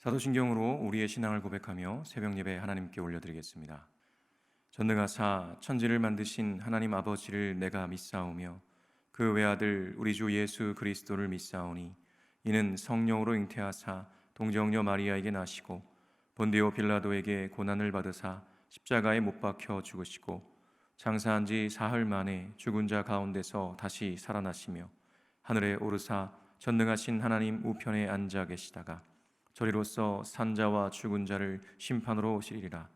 사도신경으로 우리의 신앙을 고백하며 새벽 예배 하나님께 올려드리겠습니다. 전능하사 천지를 만드신 하나님 아버지를 내가 믿사오며 그 외아들 우리 주 예수 그리스도를 믿사오니 이는 성령으로 잉태하사 동정녀 마리아에게 나시고 본디오 빌라도에게 고난을 받으사 십자가에 못 박혀 죽으시고 장사한 지 사흘 만에 죽은 자 가운데서 다시 살아나시며 하늘에 오르사 전능하신 하나님 우편에 앉아 계시다가 저리로서 산자와 죽은 자를 심판으로 오시리라.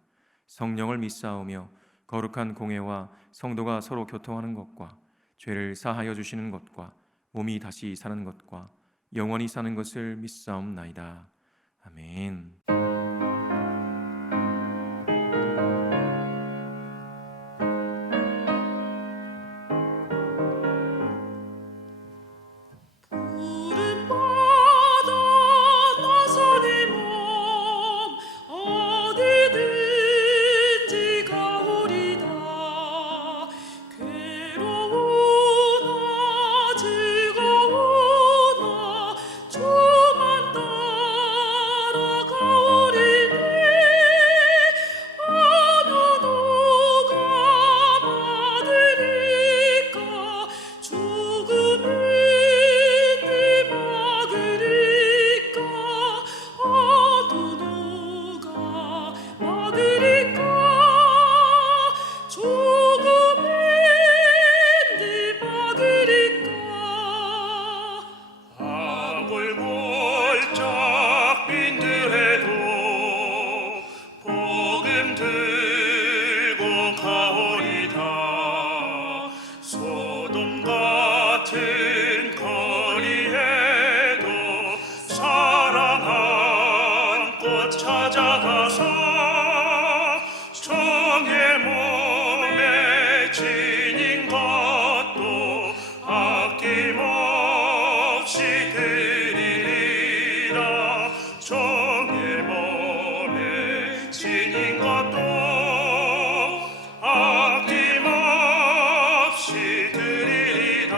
성령을 믿사오며 거룩한 공회와 성도가 서로 교통하는 것과 죄를 사하여 주시는 것과 몸이 다시 사는 것과 영원히 사는 것을 믿사옵나이다. 아멘. 푸른 바다 나선의 몸 어디든지 가오리다. 괴로우나 즐거우나 주만 따라가오리니 어느 누가 받으리까. 죽음이 막으리까. 어두 누가 막으리까. 죽음이 막으리까. 아골골짝 빈들에도 복음 들고 가오리다. 소돔 같은 거리에도 사랑 안고 찾아가서 정의 몸에 지닌 것도 아낌없이 드리리라. 정의 몸에 지닌 것도 아낌없이 드리리라.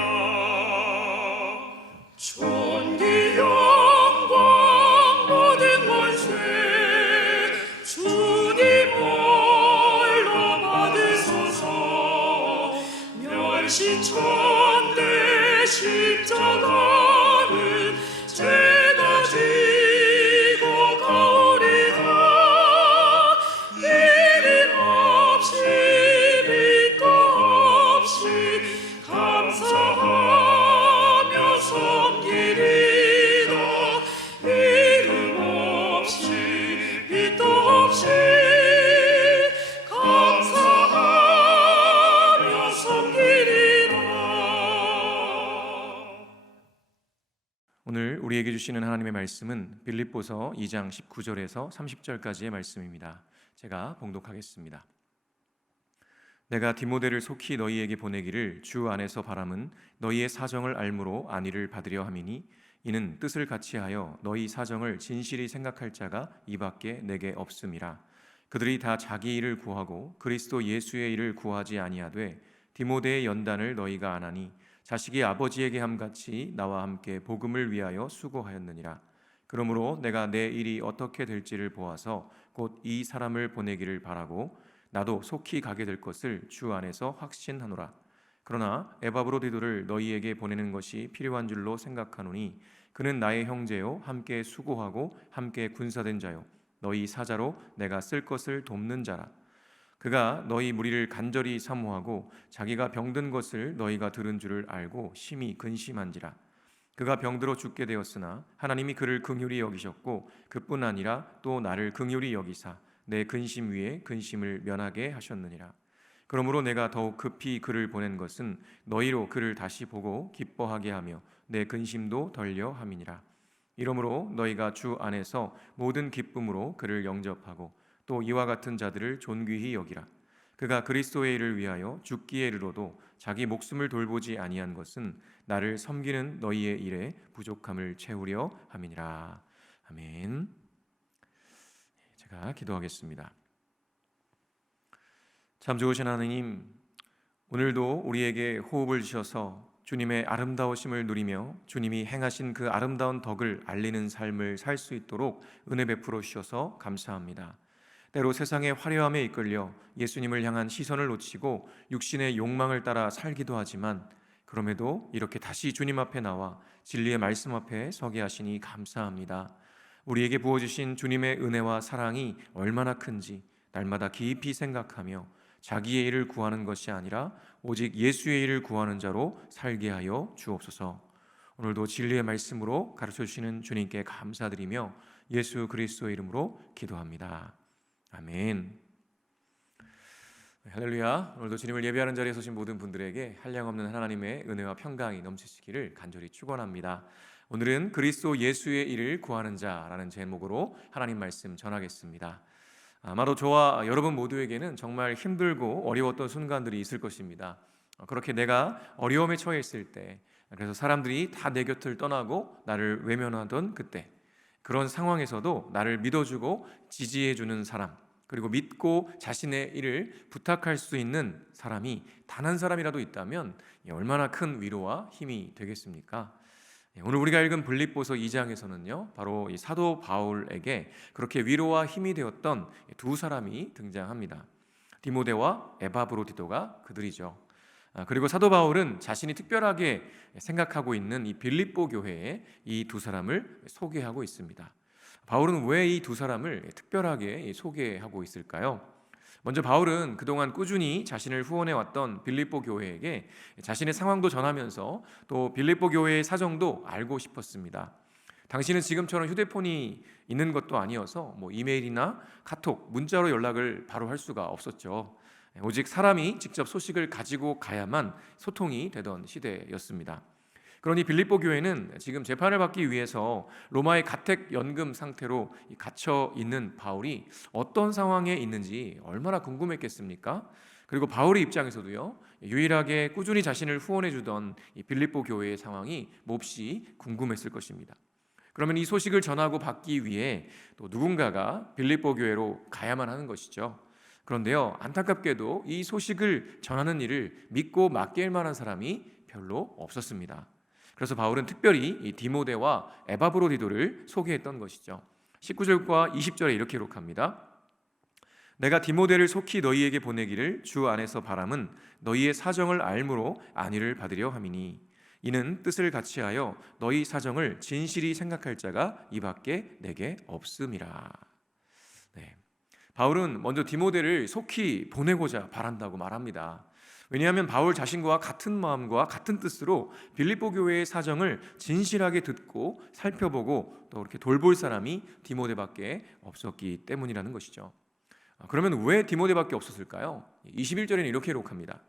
존귀 영광 모든 권세 주님 홀로 받으소서. 멸시천대 십자가는 제가 지고 가오리다. 이름 없이 빛도 없이 감사하며 섬기리라. 이름 없이 빛도 없이 감사하며 섬기리라. 오늘 우리에게 주시는 하나님의 말씀은 빌립보서 2장 19절에서 30절까지의 말씀입니다. 제가 봉독하겠습니다. 내가 디모데를 속히 너희에게 보내기를 주 안에서 바람은 너희의 사정을 알므로 안위를 받으려 함이니 이는 뜻을 같이하여 너희 사정을 진실히 생각할 자가 이밖에 내게 없음이라. 그들이 다 자기 일을 구하고 그리스도 예수의 일을 구하지 아니하되 디모데의 연단을 너희가 아나니 자식이 아버지에게 함같이 나와 함께 복음을 위하여 수고하였느니라. 그러므로 내가 내 일이 어떻게 될지를 보아서 곧 이 사람을 보내기를 바라고 나도 속히 가게 될 것을 주 안에서 확신하노라. 그러나 에바브로디도를 너희에게 보내는 것이 필요한 줄로 생각하노니 그는 나의 형제요 함께 수고하고 함께 군사된 자요 너희 사자로 내가 쓸 것을 돕는 자라. 그가 너희 무리를 간절히 사모하고 자기가 병든 것을 너희가 들은 줄을 알고 심히 근심한지라. 그가 병들어 죽게 되었으나 하나님이 그를 긍휼히 여기셨고 그뿐 아니라 또 나를 긍휼히 여기사 내 근심 위에 근심을 면하게 하셨느니라. 그러므로 내가 더욱 급히 그를 보낸 것은 너희로 그를 다시 보고 기뻐하게 하며 내 근심도 덜려 함이니라. 이러므로 너희가 주 안에서 모든 기쁨으로 그를 영접하고 또 이와 같은 자들을 존귀히 여기라. 그가 그리스도의 일을 위하여 죽기에 이르러도 자기 목숨을 돌보지 아니한 것은 나를 섬기는 너희의 일에 부족함을 채우려 함이니라. 아멘. 제가 기도하겠습니다. 참 좋으신 하나님, 오늘도 우리에게 호흡을 주셔서 주님의 아름다우심을 누리며 주님이 행하신 그 아름다운 덕을 알리는 삶을 살 수 있도록 은혜 베풀어 주셔서 감사합니다. 때로 세상의 화려함에 이끌려 예수님을 향한 시선을 놓치고 육신의 욕망을 따라 살기도 하지만, 그럼에도 이렇게 다시 주님 앞에 나와 진리의 말씀 앞에 서게 하시니 감사합니다. 우리에게 부어주신 주님의 은혜와 사랑이 얼마나 큰지 날마다 깊이 생각하며 자기의 일을 구하는 것이 아니라 오직 예수의 일을 구하는 자로 살게 하여 주옵소서. 오늘도 진리의 말씀으로 가르쳐 주시는 주님께 감사드리며 예수 그리스도의 이름으로 기도합니다. 아멘. 할렐루야. 오늘도 주님을 예배하는 자리에 서신 모든 분들에게 한량없는 하나님의 은혜와 평강이 넘치시기를 간절히 축원합니다. 오늘은 그리스도 예수의 일을 구하는 자라는 제목으로 하나님 말씀 전하겠습니다. 아마도 저와 여러분 모두에게는 정말 힘들고 어려웠던 순간들이 있을 것입니다. 그렇게 내가 어려움에 처해 있을 때, 그래서 사람들이 다 내 곁을 떠나고 나를 외면하던 그때, 그런 상황에서도 나를 믿어주고 지지해주는 사람, 그리고 믿고 자신의 일을 부탁할 수 있는 사람이 단 한 사람이라도 있다면 얼마나 큰 위로와 힘이 되겠습니까? 오늘 우리가 읽은 빌립보서 2장에서는요, 바로 이 사도 바울에게 그렇게 위로와 힘이 되었던 두 사람이 등장합니다. 디모데와 에바브로디도가 그들이죠. 그리고 사도 바울은 자신이 특별하게 생각하고 있는 이 빌립보 교회에 이 두 사람을 소개하고 있습니다. 바울은 왜 이 두 사람을 특별하게 소개하고 있을까요? 먼저 바울은 그동안 꾸준히 자신을 후원해왔던 빌립보 교회에게 자신의 상황도 전하면서 또 빌립보 교회의 사정도 알고 싶었습니다. 당신은 지금처럼 휴대폰이 있는 것도 아니어서 이메일이나 카톡, 문자로 연락을 바로 할 수가 없었죠. 오직 사람이 직접 소식을 가지고 가야만 소통이 되던 시대였습니다. 그러니 빌립보 교회는 지금 재판을 받기 위해서 로마의 가택 연금 상태로 갇혀 있는 바울이 어떤 상황에 있는지 얼마나 궁금했겠습니까? 그리고 바울의 입장에서도요, 유일하게 꾸준히 자신을 후원해 주던 이 빌립보 교회의 상황이 몹시 궁금했을 것입니다. 그러면 이 소식을 전하고 받기 위해 또 누군가가 빌립보 교회로 가야만 하는 것이죠. 그런데요, 안타깝게도 이 소식을 전하는 일을 믿고 맡길 만한 사람이 별로 없었습니다. 그래서 바울은 특별히 이 디모데와 에바브로디도를 소개했던 것이죠. 19절과 20절에 이렇게 기록합니다. 내가 디모데를 속히 너희에게 보내기를 주 안에서 바람은 너희의 사정을 알므로 안위를 받으려 함이니 이는 뜻을 같이하여 너희 사정을 진실히 생각할 자가 이밖에 내게 없음이라. 네. 바울은 먼저 디모데를 속히 보내고자 바란다고 말합니다. 왜냐하면 바울 자신과 같은 마음과 같은 뜻으로 빌립보 교회의 사정을 진실하게 듣고 살펴보고 또 이렇게 돌볼 사람이 디모데밖에 없었기 때문이라는 것이죠. 그러면 왜 디모데밖에 없었을까요? 21절에는 이렇게 기록합니다.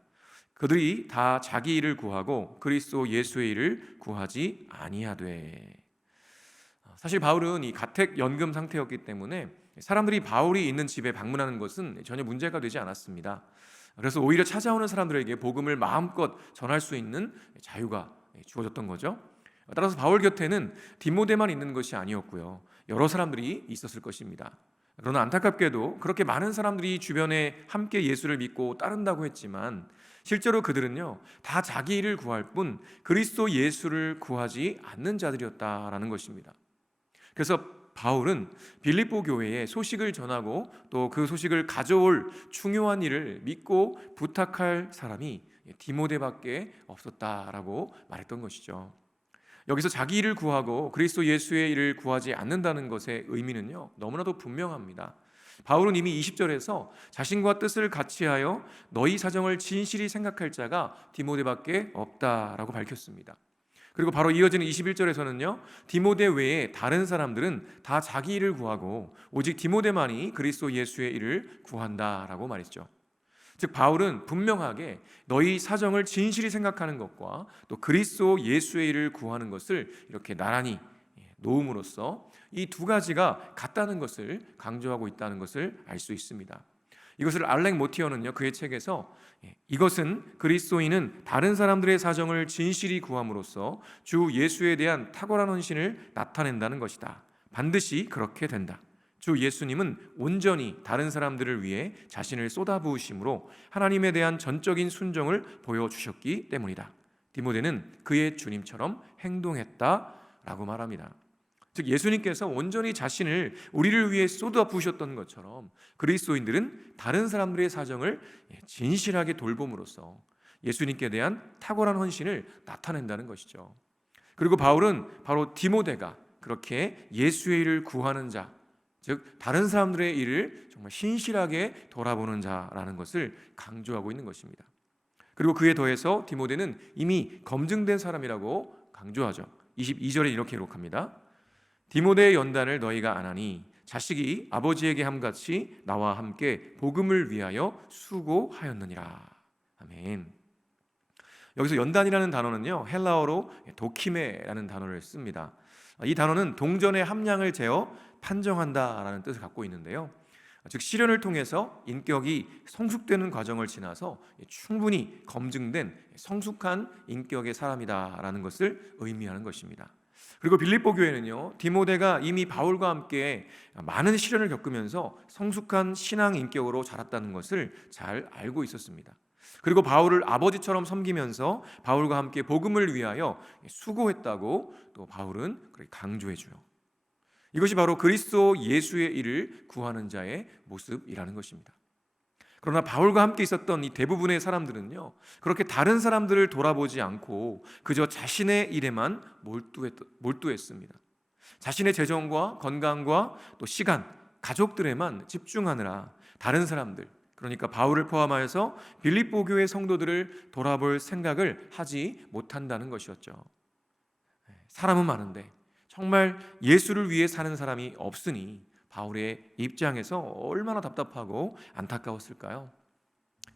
그들이 다 자기 일을 구하고 그리스도 예수의 일을 구하지 아니하되. 사실 바울은 이 가택 연금 상태였기 때문에 사람들이 바울이 있는 집에 방문하는 것은 전혀 문제가 되지 않았습니다. 그래서 오히려 찾아오는 사람들에게 복음을 마음껏 전할 수 있는 자유가 주어졌던 거죠. 따라서 바울 곁에는 디모데만 있는 것이 아니었고요, 여러 사람들이 있었을 것입니다. 그러나 안타깝게도 그렇게 많은 사람들이 주변에 함께 예수를 믿고 따른다고 했지만 실제로 그들은요, 다 자기 일을 구할 뿐 그리스도 예수를 구하지 않는 자들이었다라는 것입니다. 그래서 바울은 빌립보 교회에 소식을 전하고 또 그 소식을 가져올 중요한 일을 믿고 부탁할 사람이 디모데밖에 없었다라고 말했던 것이죠. 여기서 자기 일을 구하고 그리스도 예수의 일을 구하지 않는다는 것의 의미는요, 너무나도 분명합니다. 바울은 이미 20절에서 자신과 뜻을 같이하여 너희 사정을 진실히 생각할 자가 디모데밖에 없다라고 밝혔습니다. 그리고 바로 이어지는 21절에서는요, 디모데 외에 다른 사람들은 다 자기 일을 구하고 오직 디모데만이 그리스도 예수의 일을 구한다라고 말했죠. 즉 바울은 분명하게 너희 사정을 진실히 생각하는 것과 또 그리스도 예수의 일을 구하는 것을 이렇게 나란히 놓음으로써 이 두 가지가 같다는 것을 강조하고 있다는 것을 알 수 있습니다. 이것을 알렉 모티어는요, 그의 책에서 이것은 그리스도인은 다른 사람들의 사정을 진실히 구함으로써 주 예수에 대한 탁월한 헌신을 나타낸다는 것이다. 반드시 그렇게 된다. 주 예수님은 온전히 다른 사람들을 위해 자신을 쏟아부으심으로 하나님에 대한 전적인 순종을 보여주셨기 때문이다. 디모데는 그의 주님처럼 행동했다라고 말합니다. 즉 예수님께서 온전히 자신을 우리를 위해 쏟아 부으셨던 것처럼 그리스도인들은 다른 사람들의 사정을 진실하게 돌봄으로써 예수님께 대한 탁월한 헌신을 나타낸다는 것이죠. 그리고 바울은 바로 디모데가 그렇게 예수의 일을 구하는 자, 즉 다른 사람들의 일을 정말 신실하게 돌아보는 자라는 것을 강조하고 있는 것입니다. 그리고 그에 더해서 디모데는 이미 검증된 사람이라고 강조하죠. 22절에 이렇게 기록합니다. 디모데의 연단을 너희가 안하니 자식이 아버지에게 함같이 나와 함께 복음을 위하여 수고하였느니라. 아멘. 여기서 연단이라는 단어는요, 헬라어로 도키메라는 단어를 씁니다. 이 단어는 동전의 함량을 재어 판정한다라는 뜻을 갖고 있는데요, 즉 시련을 통해서 인격이 성숙되는 과정을 지나서 충분히 검증된 성숙한 인격의 사람이다라는 것을 의미하는 것입니다. 그리고 빌립보 교회는요, 디모데가 이미 바울과 함께 많은 시련을 겪으면서 성숙한 신앙 인격으로 자랐다는 것을 잘 알고 있었습니다. 그리고 바울을 아버지처럼 섬기면서 바울과 함께 복음을 위하여 수고했다고 또 바울은 그렇게 강조해줘요. 이것이 바로 그리스도 예수의 일을 구하는 자의 모습이라는 것입니다. 그러나 바울과 함께 있었던 이 대부분의 사람들은요, 그렇게 다른 사람들을 돌아보지 않고 그저 자신의 일에만 몰두했습니다. 자신의 재정과 건강과 또 시간, 가족들에만 집중하느라 다른 사람들, 그러니까 바울을 포함하여서 빌립보 교회 성도들을 돌아볼 생각을 하지 못한다는 것이었죠. 사람은 많은데 정말 예수를 위해 사는 사람이 없으니 바울의 입장에서 얼마나 답답하고 안타까웠을까요?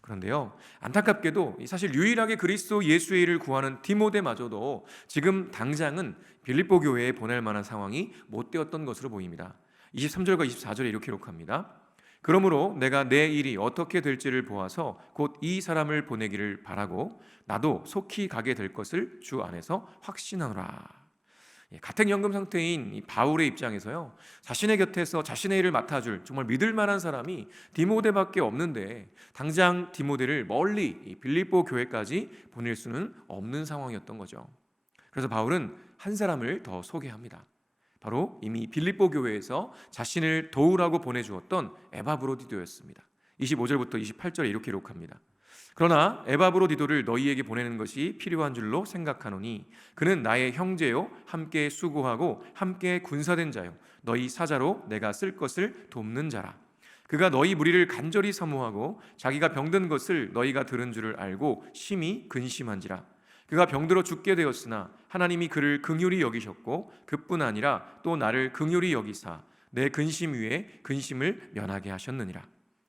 그런데요, 안타깝게도 사실 유일하게 그리스도 예수의 일을 구하는 디모데마저도 지금 당장은 빌립보 교회에 보낼 만한 상황이 못 되었던 것으로 보입니다. 23절과 24절에 이렇게 기록합니다. 그러므로 내가 내 일이 어떻게 될지를 보아서 곧 이 사람을 보내기를 바라고 나도 속히 가게 될 것을 주 안에서 확신하노라. 가택연금 상태인 이 바울의 입장에서요, 자신의 곁에서 자신의 일을 맡아줄 정말 믿을 만한 사람이 디모데밖에 없는데 당장 디모데를 멀리 이 빌립보 교회까지 보낼 수는 없는 상황이었던 거죠. 그래서 바울은 한 사람을 더 소개합니다. 바로 이미 빌립보 교회에서 자신을 도우라고 보내주었던 에바브로디도였습니다. 25절부터 28절에 이렇게 기록합니다. 그러나 에바브로디도를 너희에게 보내는 것이 필요한 줄로 생각하노니 그는 나의 형제요 함께 수고하고 함께 군사된 자요 너희 사자로 내가 쓸 것을 돕는 자라. 그가 너희 무리를 간절히 사모하고 자기가 병든 것을 너희가 들은 줄을 알고 심히 근심한지라. 그가 병들어 죽게 되었으나 하나님이 그를 긍휼히 여기셨고 그뿐 아니라 또 나를 긍휼히 여기사 내 근심 위에 근심을 면하게 하셨느니라.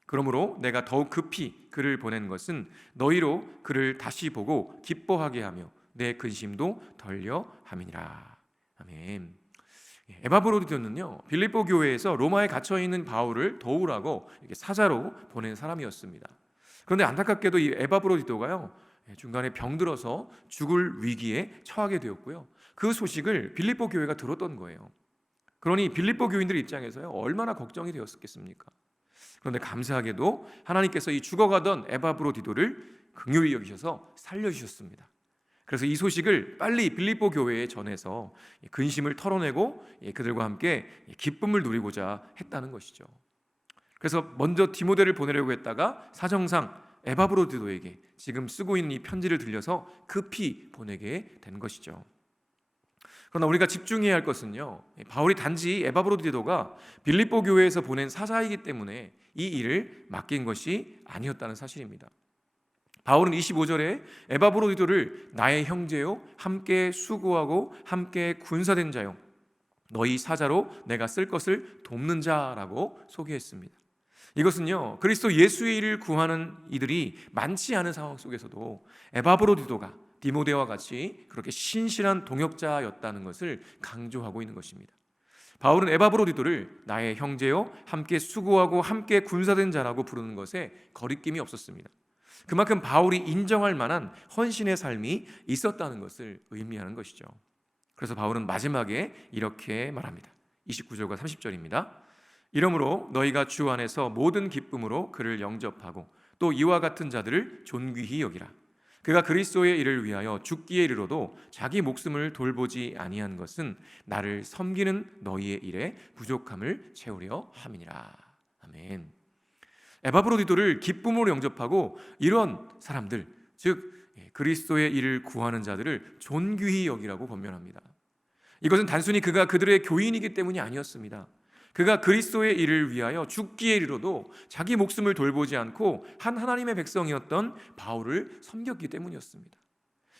그러므로 내가 더욱 급히 그를 보낸 것은 너희로 그를 다시 보고 기뻐하게 하며 내 근심도 덜려 함이니라. 아멘. 에바브로디도는요, 빌립보 교회에서 로마에 갇혀 있는 바울을 도우라고 이렇게 사자로 보낸 사람이었습니다. 그런데 안타깝게도 이 에바브로디도가요, 중간에 병들어서 죽을 위기에 처하게 되었고요, 그 소식을 빌립보 교회가 들었던 거예요. 그러니 빌립보 교인들 입장에서요, 얼마나 걱정이 되었겠습니까? 그런데 감사하게도 하나님께서 이 죽어가던 에바브로디도를 긍휼히 여기셔서 살려주셨습니다. 그래서 이 소식을 빨리 빌립보 교회에 전해서 근심을 털어내고 그들과 함께 기쁨을 누리고자 했다는 것이죠. 그래서 먼저 디모데를 보내려고 했다가 사정상 에바브로디도에게 지금 쓰고 있는 이 편지를 들려서 급히 보내게 된 것이죠. 그러나 우리가 집중해야 할 것은요, 바울이 단지 에바브로디도가 빌립보 교회에서 보낸 사자이기 때문에 이 일을 맡긴 것이 아니었다는 사실입니다. 바울은 25절에 에바브로디도를 나의 형제요 함께 수고하고 함께 군사된 자요 너희 사자로 내가 쓸 것을 돕는 자라고 소개했습니다. 이것은요, 그리스도 예수의 일을 구하는 이들이 많지 않은 상황 속에서도 에바브로디도가 디모데와 같이 그렇게 신실한 동역자였다는 것을 강조하고 있는 것입니다. 바울은 에바브로디도를 나의 형제요 함께 수고하고 함께 군사된 자라고 부르는 것에 거리낌이 없었습니다. 그만큼 바울이 인정할 만한 헌신의 삶이 있었다는 것을 의미하는 것이죠. 그래서 바울은 마지막에 이렇게 말합니다. 29절과 30절입니다. 이러므로 너희가 주 안에서 모든 기쁨으로 그를 영접하고 또 이와 같은 자들을 존귀히 여기라. 그가 그리스도의 일을 위하여 죽기에 이르러도 자기 목숨을 돌보지 아니한 것은 나를 섬기는 너희의 일에 부족함을 채우려 함이니라. 아멘. 에바브로디도를 기쁨으로 영접하고 이런 사람들, 즉 그리스도의 일을 구하는 자들을 존귀히 여기라고 권면합니다. 이것은 단순히 그가 그들의 교인이기 때문이 아니었습니다. 그가 그리스도의 일을 위하여 죽기에 이르러도 자기 목숨을 돌보지 않고 한 하나님의 백성이었던 바울을 섬겼기 때문이었습니다.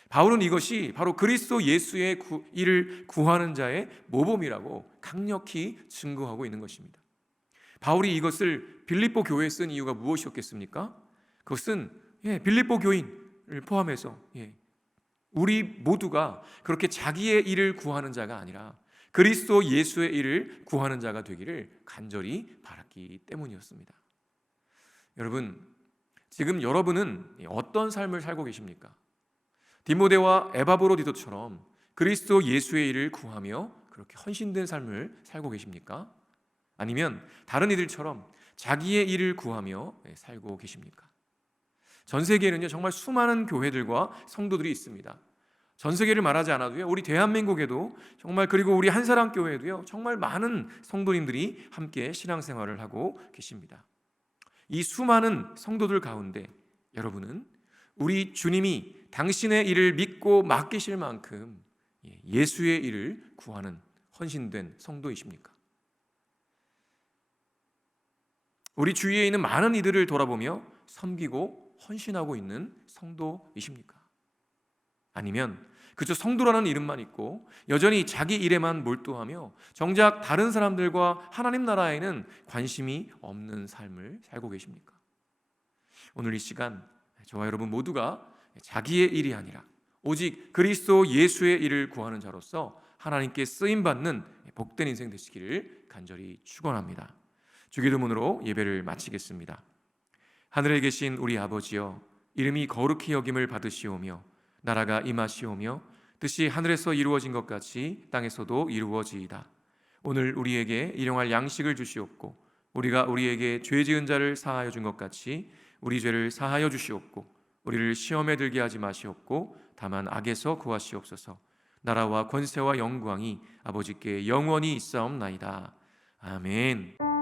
바울은 이것이 바로 그리스도 예수의 일을 구하는 자의 모범이라고 강력히 증거하고 있는 것입니다. 바울이 이것을 빌립보 교회에 쓴 이유가 무엇이었겠습니까? 그것은 빌립보 교인을 포함해서 우리 모두가 그렇게 자기의 일을 구하는 자가 아니라 그리스도 예수의 일을 구하는 자가 되기를 간절히 바랐기 때문이었습니다. 여러분, 지금 여러분은 어떤 삶을 살고 계십니까? 디모데와 에바브로디도처럼 그리스도 예수의 일을 구하며 그렇게 헌신된 삶을 살고 계십니까? 아니면 다른 이들처럼 자기의 일을 구하며 살고 계십니까? 전 세계에는요, 정말 수많은 교회들과 성도들이 있습니다. 전 세계를 말하지 않아도요, 우리 대한민국에도 정말, 그리고 우리 한사랑교회에도요, 정말 많은 성도님들이 함께 신앙생활을 하고 계십니다. 이 수많은 성도들 가운데 여러분은 우리 주님이 당신의 일을 믿고 맡기실 만큼 예수의 일을 구하는 헌신된 성도이십니까? 우리 주위에 있는 많은 이들을 돌아보며 섬기고 헌신하고 있는 성도이십니까? 아니면 그저 성도라는 이름만 있고 여전히 자기 일에만 몰두하며 정작 다른 사람들과 하나님 나라에는 관심이 없는 삶을 살고 계십니까? 오늘 이 시간 저와 여러분 모두가 자기의 일이 아니라 오직 그리스도 예수의 일을 구하는 자로서 하나님께 쓰임받는 복된 인생 되시기를 간절히 축원합니다. 주기도문으로 예배를 마치겠습니다. 하늘에 계신 우리 아버지여, 이름이 거룩히 여김을 받으시오며 나라가 임하시오며 뜻이 하늘에서 이루어진 것 같이 땅에서도 이루어지이다. 오늘 우리에게 일용할 양식을 주시옵고 우리가 우리에게 죄 지은 자를 사하여 준 것 같이 우리 죄를 사하여 주시옵고 우리를 시험에 들게 하지 마시옵고 다만 악에서 구하시옵소서. 나라와 권세와 영광이 아버지께 영원히 있사옵나이다. 아멘.